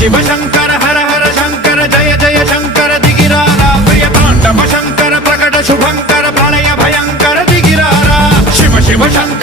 शिव शंकर हर हर शंकर जय जय शंकर दिगिरारा प्रिय तांडव शंकर प्रकट शुभंकर प्रलय भयंकर दिगिरारा शिव शिव शंकर